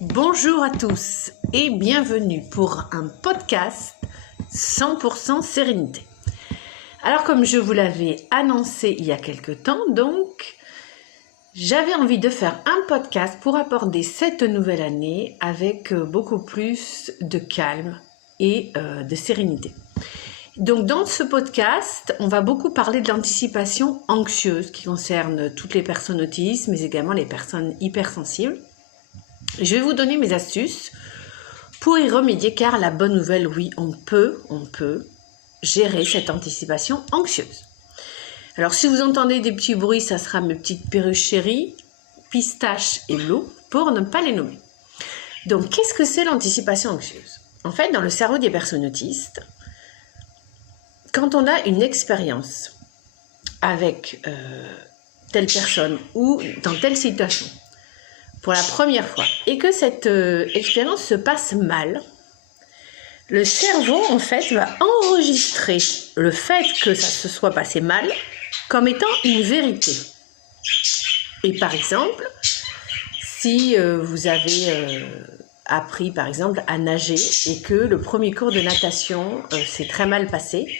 Bonjour à tous et bienvenue pour un podcast 100% sérénité. Alors comme je vous l'avais annoncé il y a quelque temps, donc j'avais envie de faire un podcast pour aborder cette nouvelle année avec beaucoup plus de calme et de sérénité. Donc dans ce podcast, on va beaucoup parler de l'anticipation anxieuse qui concerne toutes les personnes autistes, mais également les personnes hypersensibles. Je vais vous donner mes astuces pour y remédier, car la bonne nouvelle, oui, on peut gérer cette anticipation anxieuse. Alors si vous entendez des petits bruits, ça sera mes petites perruches chéries, Pistache et Blue, pour ne pas les nommer. Donc qu'est-ce que c'est l'anticipation anxieuse? En fait, dans le cerveau des personnes autistes, quand on a une expérience avec telle personne ou dans telle situation, pour la première fois, et que cette expérience se passe mal, le cerveau, en fait, va enregistrer le fait que ça se soit passé mal comme étant une vérité. Et par exemple, si vous avez appris, par exemple, à nager et que le premier cours de natation s'est très mal passé,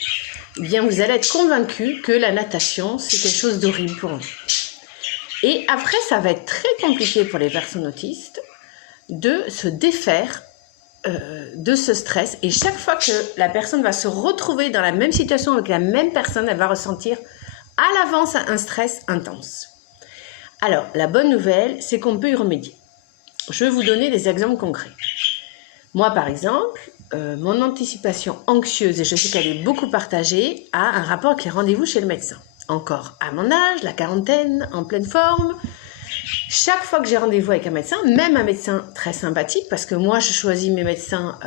eh bien, vous allez être convaincu que la natation, c'est quelque chose d'horrible pour vous. Et après, ça va être très compliqué pour les personnes autistes de se défaire de ce stress. Et chaque fois que la personne va se retrouver dans la même situation avec la même personne, elle va ressentir à l'avance un stress intense. Alors, la bonne nouvelle, c'est qu'on peut y remédier. Je vais vous donner des exemples concrets. Moi, par exemple, mon anticipation anxieuse, et je sais qu'elle est beaucoup partagée, a un rapport avec les rendez-vous chez le médecin. Encore à mon âge, la quarantaine, en pleine forme. Chaque fois que j'ai rendez-vous avec un médecin, même un médecin très sympathique, parce que moi je choisis mes médecins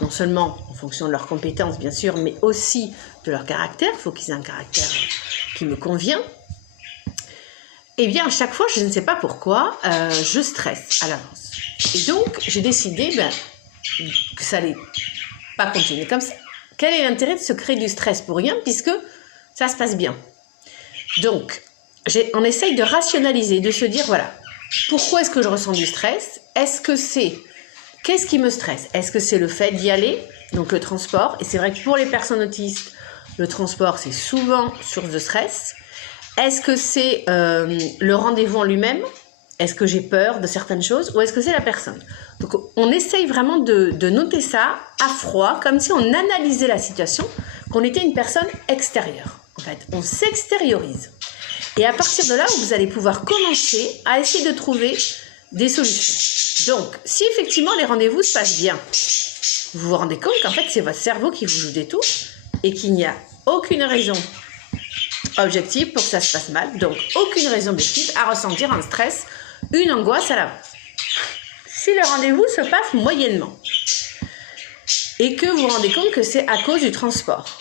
non seulement en fonction de leurs compétences bien sûr, mais aussi de leur caractère, il faut qu'ils aient un caractère qui me convient. Et bien à chaque fois, je ne sais pas pourquoi, je stresse à l'avance. Et donc j'ai décidé que ça n'allait pas continuer comme ça. Quel est l'intérêt de se créer du stress pour rien, puisque ça se passe bien? Donc, on essaye de rationaliser, de se dire, voilà, pourquoi est-ce que je ressens du stress? Qu'est-ce qui me stresse? Est-ce que c'est le fait d'y aller, donc le transport? Et c'est vrai que pour les personnes autistes, le transport, c'est souvent source de stress. Est-ce que c'est le rendez-vous en lui-même? Est-ce que j'ai peur de certaines choses? Ou est-ce que c'est la personne? Donc, on essaye vraiment de noter ça à froid, comme si on analysait la situation, qu'on était une personne extérieure. En fait, on s'extériorise. Et à partir de là, vous allez pouvoir commencer à essayer de trouver des solutions. Donc, si effectivement les rendez-vous se passent bien, vous vous rendez compte qu'en fait, c'est votre cerveau qui vous joue des tours et qu'il n'y a aucune raison objective pour que ça se passe mal. Donc, aucune raison objective à ressentir un stress, une angoisse à l'avance. Si le rendez-vous se passe moyennement et que vous vous rendez compte que c'est à cause du transport,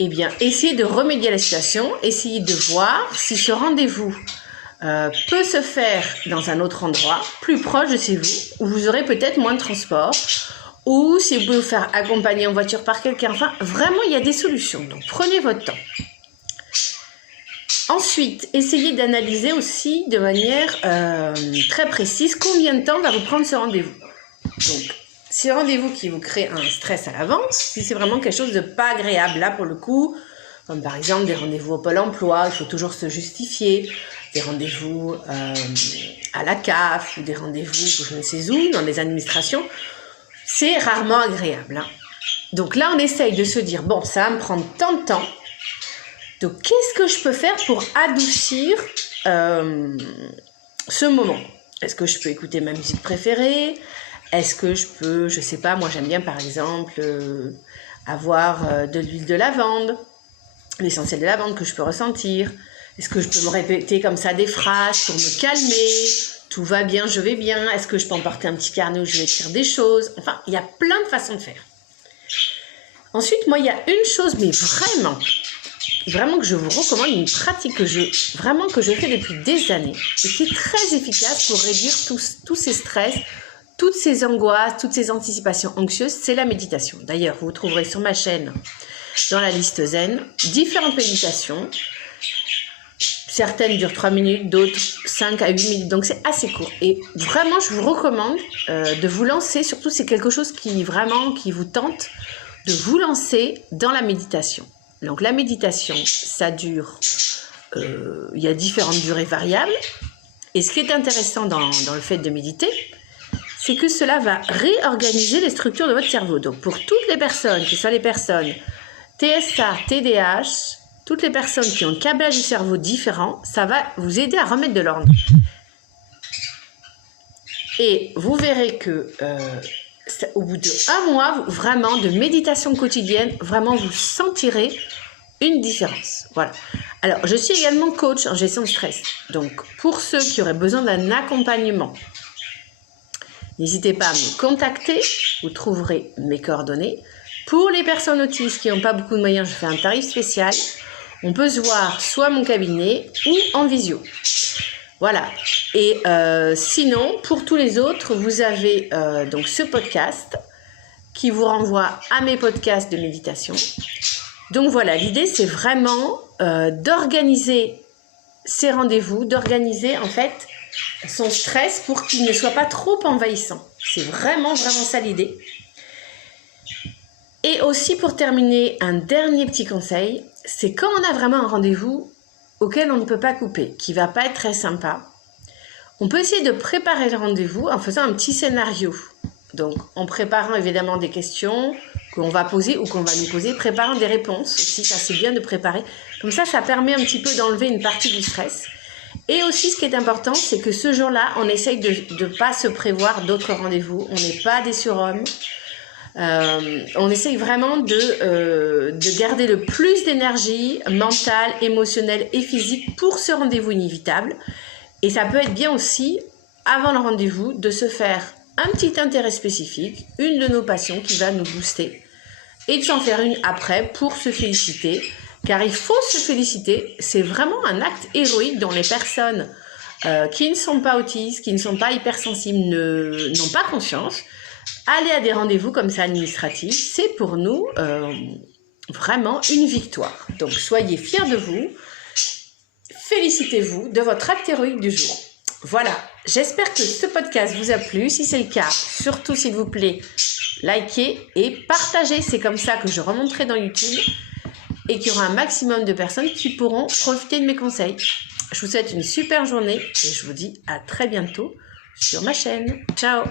eh bien, essayez de remédier à la situation, essayez de voir si ce rendez-vous peut se faire dans un autre endroit, plus proche de chez vous, où vous aurez peut-être moins de transport, ou si vous pouvez vous faire accompagner en voiture par quelqu'un. Enfin, vraiment, il y a des solutions. Donc, prenez votre temps. Ensuite, essayez d'analyser aussi de manière très précise combien de temps va vous prendre ce rendez-vous. Donc, si le rendez-vous qui vous crée un stress à l'avance, si c'est vraiment quelque chose de pas agréable, là pour le coup, comme par exemple des rendez-vous au Pôle emploi, il faut toujours se justifier, des rendez-vous à la CAF ou des rendez-vous je ne sais où, dans les administrations, c'est rarement agréable. Hein. Donc là, on essaye de se dire, bon, ça va me prendre tant de temps, donc qu'est-ce que je peux faire pour adoucir ce moment? Est-ce que je peux écouter ma musique préférée? Est-ce que je peux, je sais pas, moi j'aime bien par exemple avoir de l'huile de lavande, l'essentiel de lavande que je peux ressentir. Est-ce que je peux me répéter comme ça des phrases pour me calmer? Tout va bien, je vais bien. Est-ce que je peux emporter un petit carnet où je vais écrire des choses? Enfin, il y a plein de façons de faire. Ensuite, moi il y a une chose, mais vraiment que je vous recommande, une pratique que je fais depuis des années et qui est très efficace pour réduire tous ces stress, toutes ces angoisses, toutes ces anticipations anxieuses, c'est la méditation. D'ailleurs, vous trouverez sur ma chaîne, dans la liste Zen, différentes méditations. Certaines durent 3 minutes, d'autres 5 à 8 minutes, donc c'est assez court. Et vraiment, je vous recommande de vous lancer, surtout c'est quelque chose qui vous tente, de vous lancer dans la méditation. Donc la méditation, ça dure, il y a différentes durées variables. Et ce qui est intéressant dans le fait de méditer, c'est que cela va réorganiser les structures de votre cerveau. Donc pour toutes les personnes, que ce soit les personnes TSA, TDAH, toutes les personnes qui ont un câblage du cerveau différent, ça va vous aider à remettre de l'ordre. Et vous verrez que au bout d'1 mois, vraiment, de méditation quotidienne, vraiment, vous sentirez une différence. Voilà. Alors, je suis également coach en gestion de stress. Donc, pour ceux qui auraient besoin d'un accompagnement, n'hésitez pas à me contacter. Vous trouverez mes coordonnées. Pour les personnes autistes qui n'ont pas beaucoup de moyens, je fais un tarif spécial. On peut se voir soit à mon cabinet ou en visio. Voilà. Et sinon, pour tous les autres, vous avez donc ce podcast qui vous renvoie à mes podcasts de méditation. Donc voilà, l'idée c'est vraiment d'organiser ces rendez-vous, d'organiser en fait son stress pour qu'il ne soit pas trop envahissant. C'est vraiment ça l'idée. Et aussi pour terminer, un dernier petit conseil, c'est quand on a vraiment un rendez-vous auquel on ne peut pas couper, qui ne va pas être très sympa, on peut essayer de préparer le rendez-vous en faisant un petit scénario. Donc en préparant évidemment des questions qu'on va poser ou qu'on va nous poser, préparant des réponses aussi, ça c'est bien de préparer. Comme ça permet un petit peu d'enlever une partie du stress. Et aussi ce qui est important, c'est que ce jour-là, on essaye de ne pas se prévoir d'autres rendez-vous, on n'est pas des surhommes. On essaye vraiment de garder le plus d'énergie mentale, émotionnelle et physique pour ce rendez-vous inévitable. Et ça peut être bien aussi, avant le rendez-vous, de se faire un petit intérêt spécifique, une de nos passions qui va nous booster, et de s'en faire une après pour se féliciter. Car il faut se féliciter, c'est vraiment un acte héroïque dont les personnes qui ne sont pas autistes, qui ne sont pas hypersensibles, n'ont pas conscience. Aller à des rendez-vous comme ça administratifs, c'est pour nous vraiment une victoire. Donc soyez fiers de vous, félicitez-vous de votre acte héroïque du jour. Voilà, j'espère que ce podcast vous a plu. Si c'est le cas, surtout s'il vous plaît, likez et partagez. C'est comme ça que je remonterai dans YouTube et qu'il y aura un maximum de personnes qui pourront profiter de mes conseils. Je vous souhaite une super journée et je vous dis à très bientôt sur ma chaîne. Ciao!